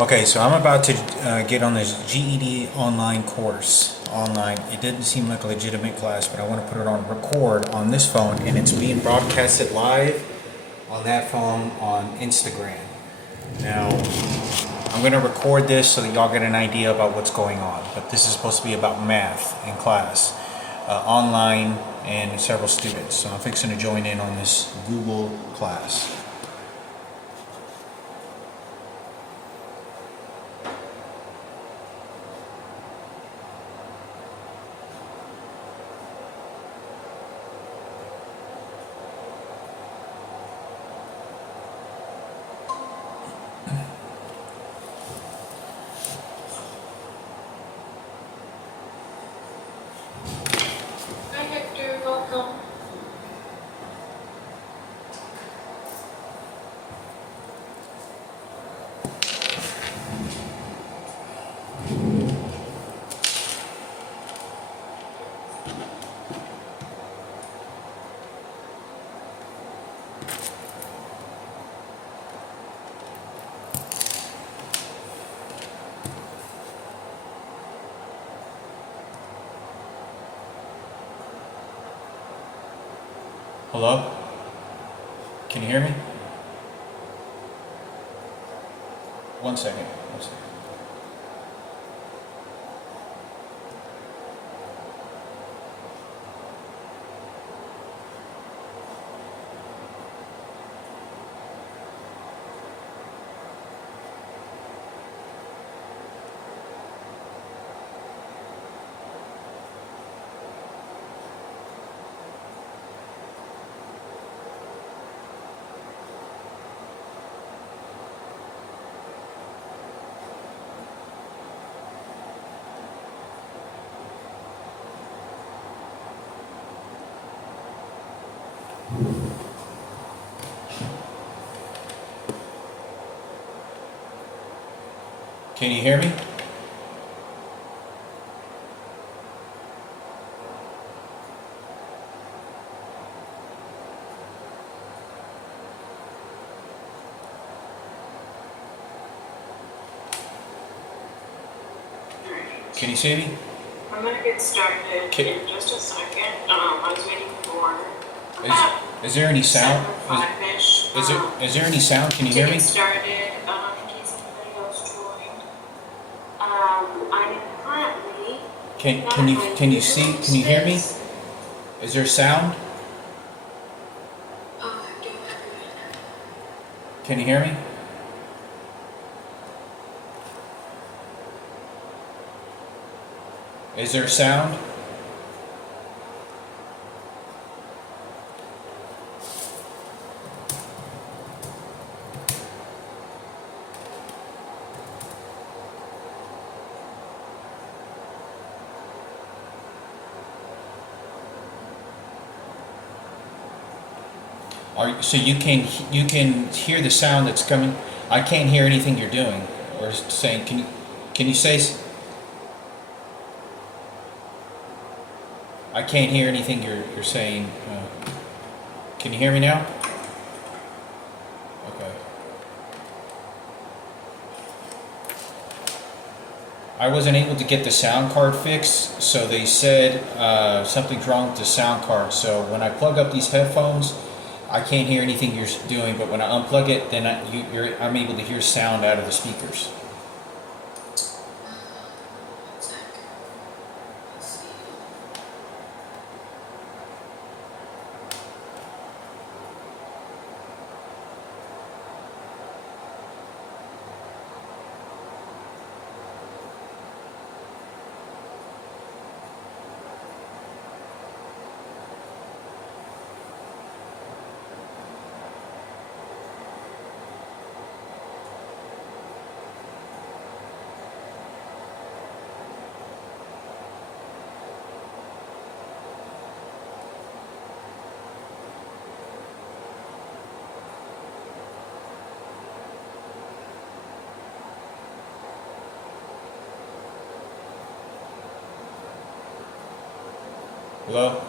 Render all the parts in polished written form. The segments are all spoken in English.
Okay, so I'm about to get on this GED online course. Online. It didn't seem like a legitimate class, but I want to put it on record on this phone, and it's being broadcasted live on that phone on Instagram. Now, I'm going to record this so that y'all get an idea about what's going on. But this is supposed to be about math in class, online, and several students. So I'm fixing to join in on this Google class. Hi Hector, welcome. Hello? Can you hear me? One second. One second. Can you hear me? Can you see me? I'm gonna get started in just a second. I was waiting for about Is there any sound? 7:05-ish. Is there any sound? Can you To hear get me? started, in case anybody else joined. I am currently not Can in you my see? usual Can you hear me? space. Is there sound? Oh, I do have Can you hear me? Is there sound? So you can hear the sound that's coming. I can't hear anything you're doing or saying. Can you say? I can't hear anything you're saying. Can you hear me now? Okay. I wasn't able to get the sound card fixed, so they said something's wrong with the sound card. So when I plug up these headphones, I can't hear anything you're doing. But when I unplug it, then I'm able to hear sound out of the speakers. Hello?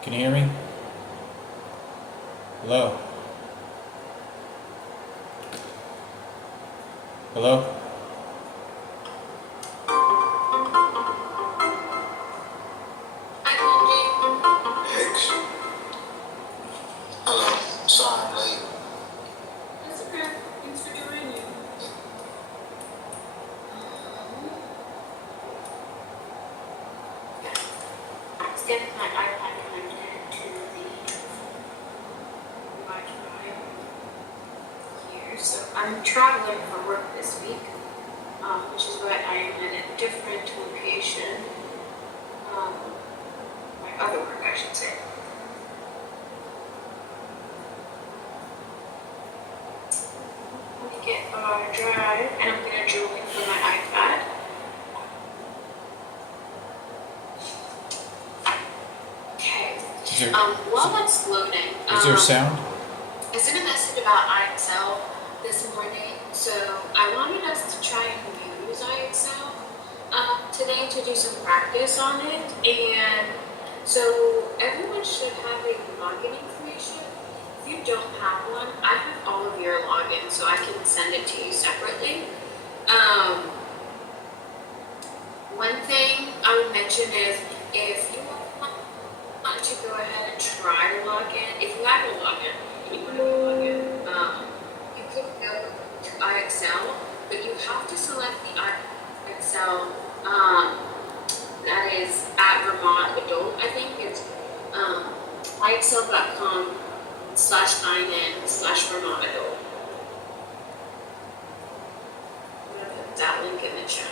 Can you hear me? Hello? Hello? Hi, Benji. Thanks. Hello. Sorry I'm late. That's okay. Thanks for joining. Let's get my iPad connected to the Wi-Fi here. So I'm traveling for work this week, which is why I am in a different location. My other work, I should say. Let me get our drive, and I'm gonna join from my iPad. Okay. Is there, While that's loading, is there sound? I sent a message about IXL this morning, so I wanted us to try and use IXL today to do some practice on it. And so everyone should have a login information. If you don't have one, I have all of your logins, so I can send it to you separately. One thing I would mention is if you want to go ahead and try to log in, if you have a login and you want to log in, you could go to IXL, but you have to select the IXL that is at Vermont Adult. I think it's IXL.com/IN/Vermont Adult. I'm gonna put that link in the chat.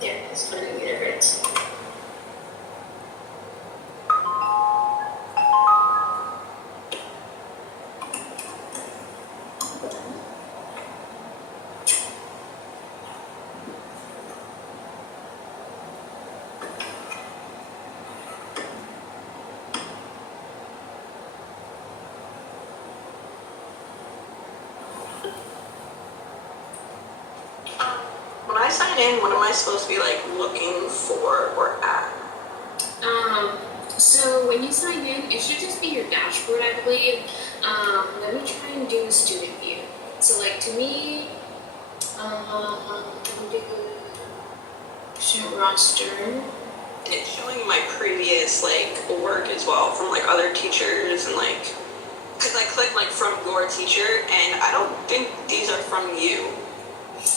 There it is, funny universe. When I sign in, what am I supposed to be like looking for or at? So when you sign in, it should just be your dashboard, I believe. Let me try and do a student view. So like to me, do show roster. And it's showing my previous like work as well from like other teachers and like, cause I clicked like from your teacher and I don't think these are from you.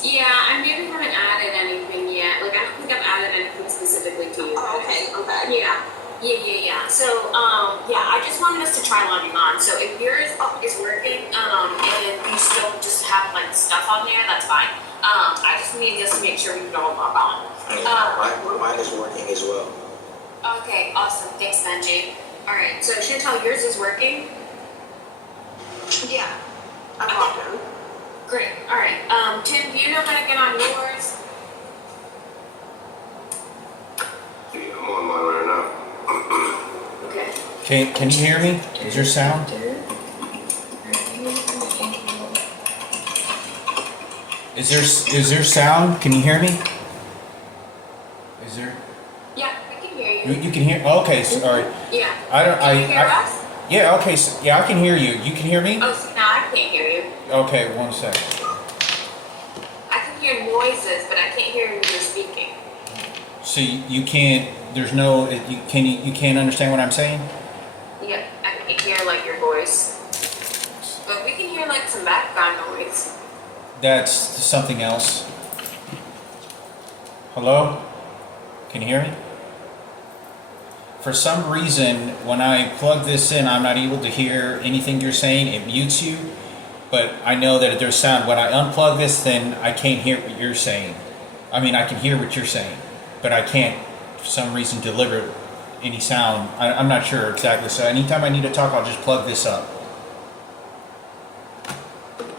Yeah, I maybe haven't added anything yet. Like I don't think I've added anything specifically to you. Oh, okay. Yeah. So, yeah, I just wanted us to try logging on. So if yours is working, and you still just have like stuff on there, that's fine. I just need us to make sure we can all log on. Mine is working as well. Okay, awesome. Thanks, Benji. All right, so Chantal, yours is working. Yeah. I'm logged in. Great. All right. Tim, do you know how to get on yours? Yeah, I'm on mine right now. Okay. Can you hear me? Is there sound? Is there sound? Can you hear me? Is there? Yeah, we can hear you. You can hear? Okay, so, all right. Yeah. Can you hear us? Yeah. Okay. So, yeah, I can hear you. You can hear me? Oh, so now I can't hear you. Okay. 1 second. I can hear noises, but I can't hear when you're speaking. So you can't. There's no. You can't understand what I'm saying? Yeah, I can hear like your voice, but we can hear like some background noise. That's something else. Hello? Can you hear me? For some reason, when I plug this in, I'm not able to hear anything you're saying. It mutes you, but I know that there's sound. When I unplug this, then I can't hear what you're saying. I mean, I can hear what you're saying, but I can't, for some reason, deliver any sound. I'm not sure exactly. So anytime I need to talk, I'll just plug this up.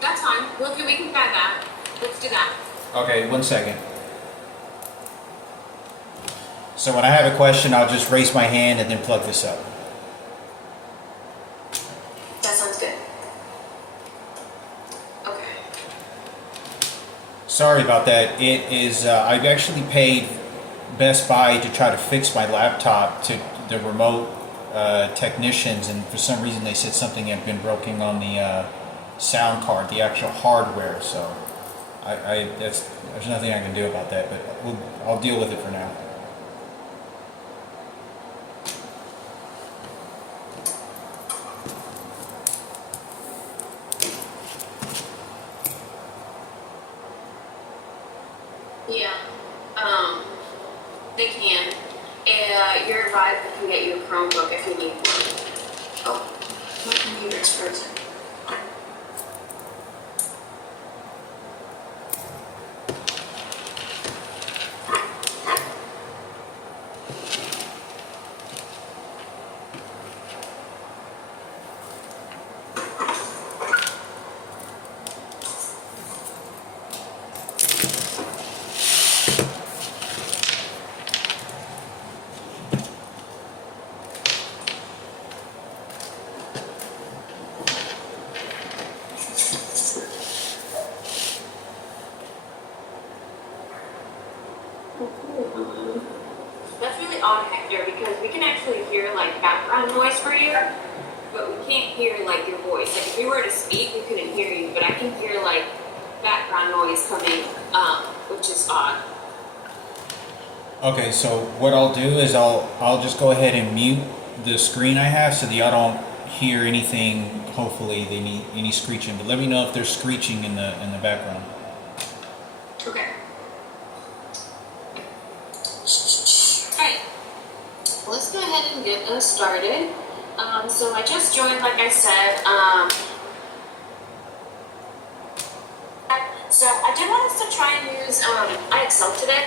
That's fine. We can try that. Let's do that. Okay, 1 second. So when I have a question, I'll just raise my hand and then plug this up. That sounds good. Okay. Sorry about that. It is, I've actually paid Best Buy to try to fix my laptop to the remote technicians, and for some reason they said something had been broken on the sound card, the actual hardware. So there's nothing I can do about that, but I'll deal with it for now. Yeah. They can. Your Vibe can get you a Chromebook if you need one. Oh, my computer's frozen. That's really odd, Hector, because we can actually hear like background noise for you, but we can't hear like your voice. Like if you were to speak, we couldn't hear you, but I can hear like background noise coming, which is odd. Okay, so what I'll do is I'll just go ahead and mute the screen I have so that y'all don't hear anything. Hopefully, any screeching. But let me know if there's screeching in the background. Okay. Alright. Let's go ahead and get us started. So I just joined, like I said. So I did want us to try and use IXL today.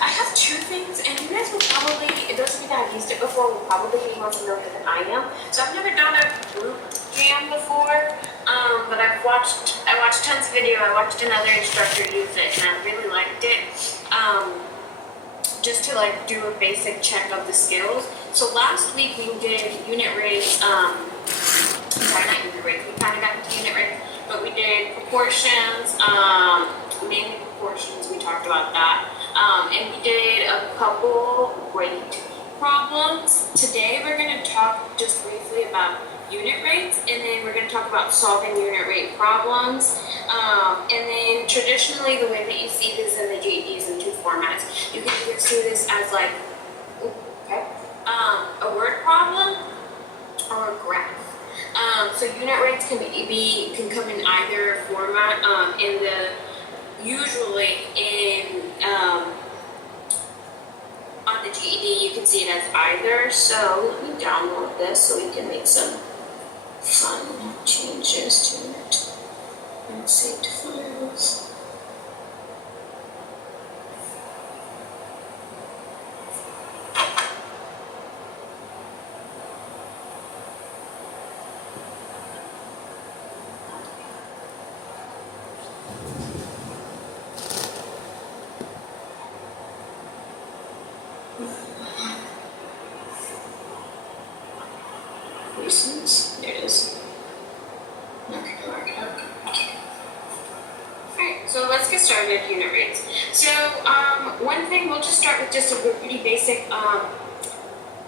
I have two things, and you guys will probably, those of you that have used it before will probably be more familiar than I am. So I've never done a group jam before, but I watched tons of video. I watched another instructor use it, and I really liked it. Just to like do a basic check of the skills. So last week we did unit rates, sorry, not unit rates, we kind of got into unit rates, but we did proportions, mainly proportions, we talked about that. And we did a couple rate problems. Today we're going to talk just briefly about unit rates, and then we're going to talk about solving unit rate problems. And then traditionally the way that you see this in the GED is in two formats. You can either see this as like a word problem or a graph. So unit rates can come in either format. Usually on the GED you can see it as either. So let me download this so we can make some fun changes to it and saved files. Reasons. There it is. Okay. Alright, so let's get started with unit rates. So one thing, we'll just start with just a pretty basic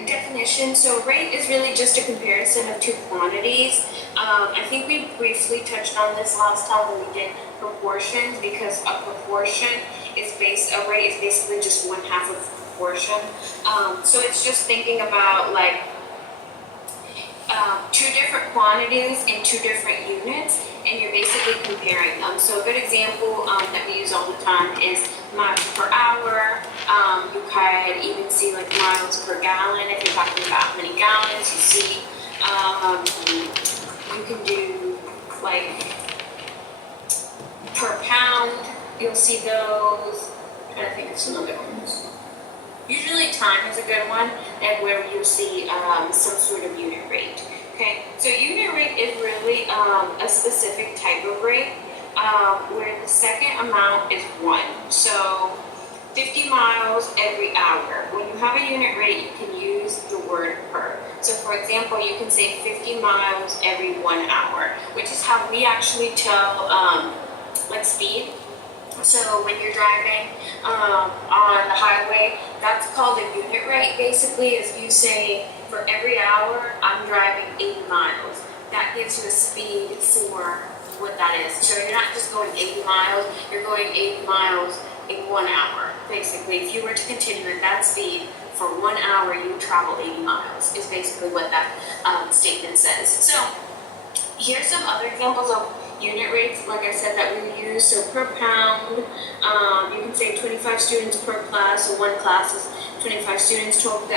definition. So rate is really just a comparison of two quantities. I think we briefly touched on this last time when we did proportions, because a proportion is a rate is basically just 1/2 of proportion. So it's just thinking about like two different quantities in two different units, and you're basically comparing them. So a good example that we use all the time is miles per hour. You could even see like miles per gallon if you're talking about how many gallons. You see, you can do like per pound. You'll see those. I think of some other ones. Usually time is a good one, and where you see some sort of unit rate. Okay, so unit rate is really a specific type of rate where the second amount is 1. So 50 miles every hour. When you have a unit rate, you can use the word per. So for example, you can say 50 miles every 1 hour, which is how we actually tell like speed. So when you're driving on the highway, that's called a unit rate. Basically, is you say for every hour I'm driving 80 miles. That gives you a speed for what that is. So you're not just going 80 miles, you're going 80 miles in 1 hour. Basically, if you were to continue at that speed for 1 hour, you would travel 80 miles, is basically what that statement says. So here's some other examples of unit rates, like I said, that we use. So per pound, you can say 25 students per class, so one class is 25 students, 12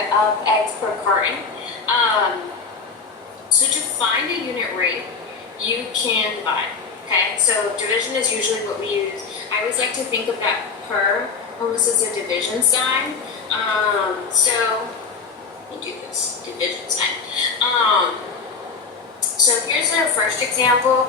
eggs per carton. So to find a unit rate, you can divide, okay? So division is usually what we use. I always like to think of that per almost as a division sign. So let me do this, division sign. So here's our first example.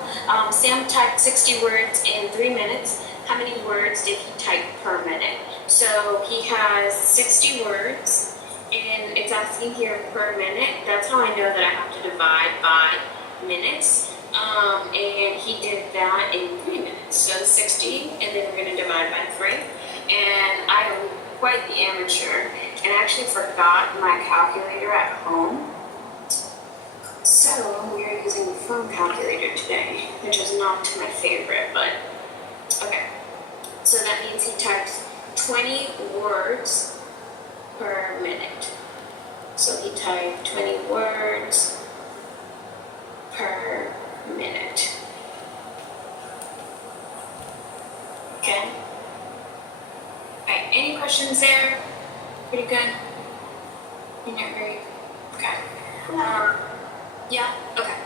Sam typed 60 words in 3 minutes. How many words did he type per minute? So he has 60 words, and it's asking here per minute. That's how I know that I have to divide by minutes. And he did that in 3 minutes. So 60, and then we're going to divide by 3. And I am quite the amateur, and I actually forgot my calculator at home. So we are using the phone calculator today, which is not my favorite, but okay. So that means he types 20 words per minute. So he typed 20 words per minute. Okay. Alright, any questions there? Pretty good? Unit rate? Okay. Yeah, okay.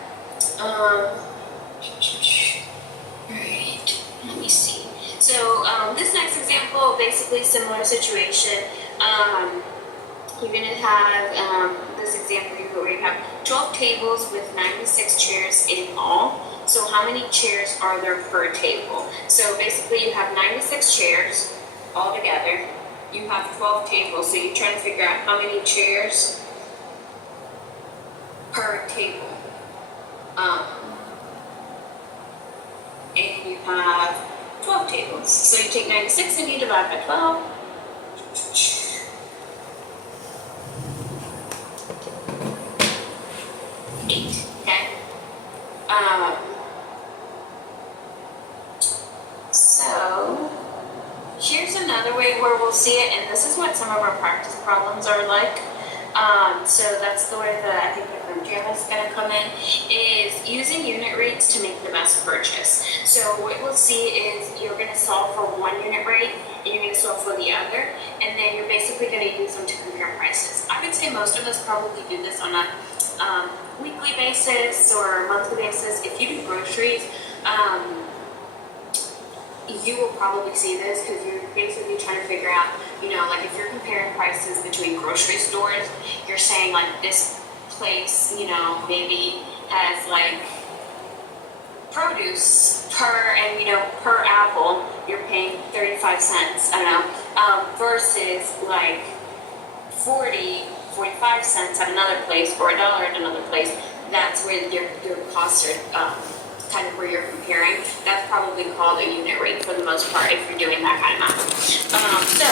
Right, let me see. So this next example, basically similar situation. You're gonna have this example where you have 12 tables with 96 chairs in all. So how many chairs are there per table? So basically you have 96 chairs all together. You have 12 tables, so you're trying to figure out how many chairs per table. And you have 12 tables. So you take 96 and you divide by 12. Okay. So here's another way where we'll see it, and this is what some of our practice problems are like. So that's the way that I think the program is going to come in, is using unit rates to make the best purchase. So what we'll see is you're going to solve for one unit rate, and you're going to solve for the other, and then you're basically going to use them to compare prices. I would say most of us probably do this on a weekly basis or monthly basis. If you do groceries, you will probably see this because you're basically trying to figure out, you know, like if you're comparing prices between grocery stores, you're saying like this place, you know, maybe has like produce and you know, per apple, you're paying 35 cents, I don't know, versus like 45 cents at another place or $1 at another place. That's where your costs are kind of where you're comparing. That's probably called a unit rate for the most part if you're doing that kind of math. So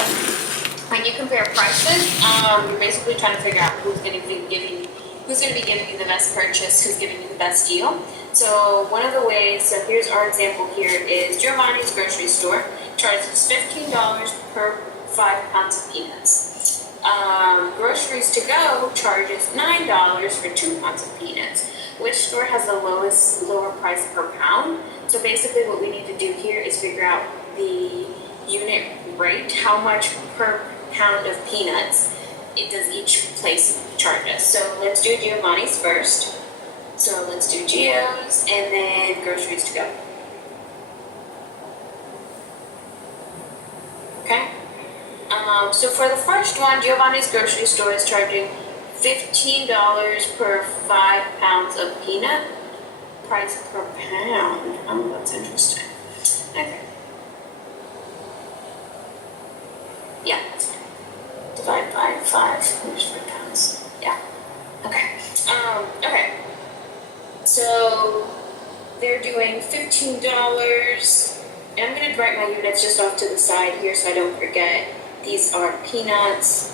when you compare prices, you're basically trying to figure out who's going to be giving you the best purchase, who's giving you the best deal. So one of the ways, so here's our example here, is Giovanni's grocery store charges $15 per 5 pounds of peanuts. Groceries to Go charges $9 for 2 pounds of peanuts. Which store has the lower price per pound? So basically what we need to do here is figure out the unit rate, how much per pound of peanuts does each place charge us. So let's do Giovanni's first. So let's do Gio's and then Groceries to Go. Okay? So for the first one, Giovanni's grocery store is charging $15 per 5 pounds of peanut. Price per pound. Oh, that's interesting. Okay. Yeah, that's fine. Divide by 5. Here's 5 pounds. Yeah. Okay. Okay. So they're doing $15. And I'm gonna write my units just off to the side here so I don't forget. These are peanuts.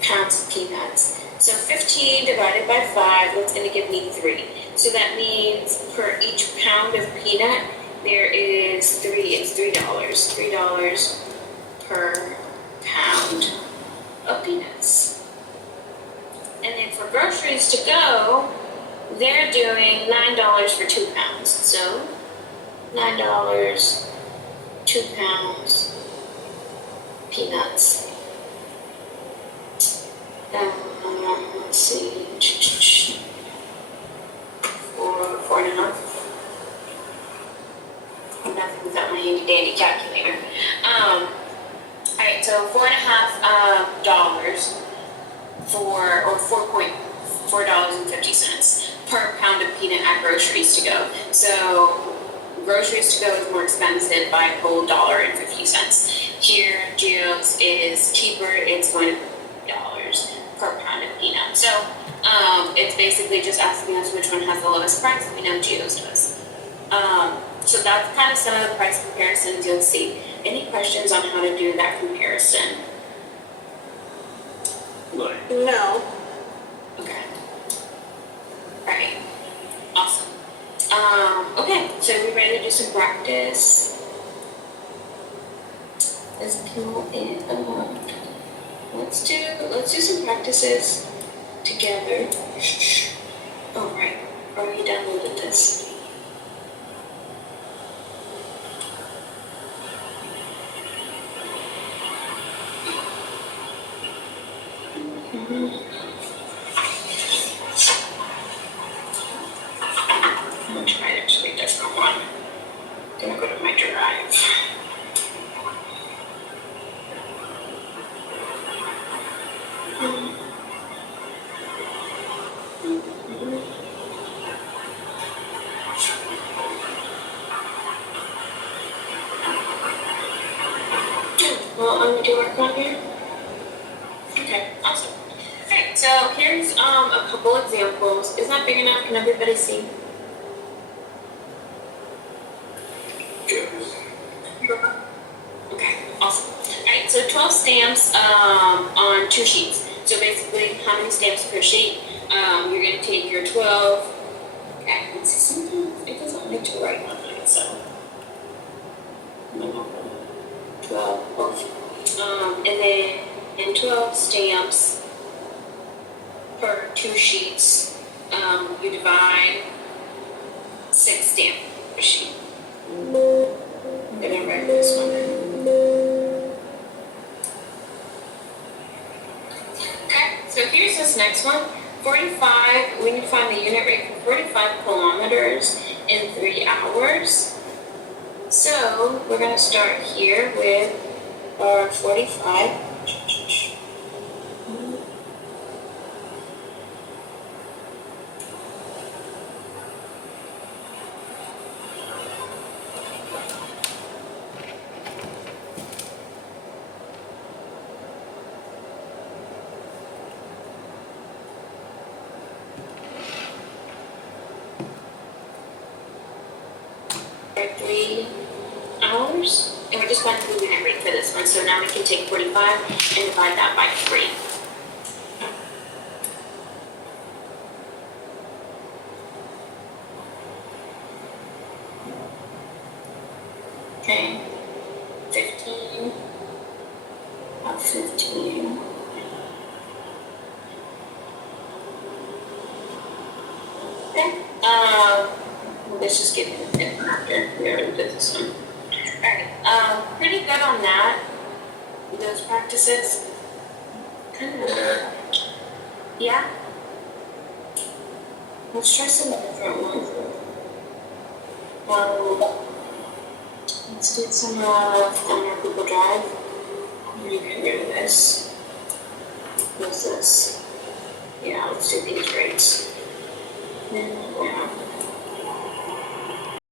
Pounds of peanuts. So 15 divided by 5, that's going to give me 3. So that means per each pound of peanut, there is 3, it's $3. $3 per pound of peanuts. And then for groceries to go, they're doing $9 for 2 pounds. So $9, 2 pounds, peanuts. Let's see, 4.5. Nothing without my handy dandy calculator. Alright, so $4.50 for, or $4.50 per pound of peanut at groceries to go. So groceries to go is more expensive by a whole $1.50. Here, Geo's is cheaper. It's going to $1 per pound of peanut. So it's basically just asking us which one has the lowest price. We know Geo's does. So that's kind of some of the price comparisons you'll see. Any questions on how to do that comparison? No. Okay. Alright. Awesome. Okay, so we ready to do some practice? Let's pull it up. Let's do some practices together. Oh, right. Already downloaded this. I'm gonna try actually a different one. I'm gonna go to my drive. Well, I'm gonna do work on here. Okay, awesome. Alright, so here's a couple examples. Is that big enough? Can everybody see? Okay, awesome. Alright, so 12 stamps on 2 sheets. So basically, how many stamps per sheet? You're going to take your 12. Okay, let's see, sometimes it doesn't like to write on it, so. 12, both. And then in 12 stamps per 2 sheets, you divide 6 stamps per sheet. I'm gonna write this one. Okay, so here's this next one. 45, we need to find the unit rate for 45 kilometers in 3 hours. So we're gonna start here with our 45. For 3 hours, and we're just going to do the unit rate for this one. So now we can take 45 and divide that by 3. Okay, 15, about 15. Okay, let's just give it a bit after we already did this one. Alright, pretty good on that. Those practices. Kind of, yeah. Let's try some different ones. Let's do some Thunder Google Drive. You can get rid of this. What's this? Yeah, let's do these rates. Then we'll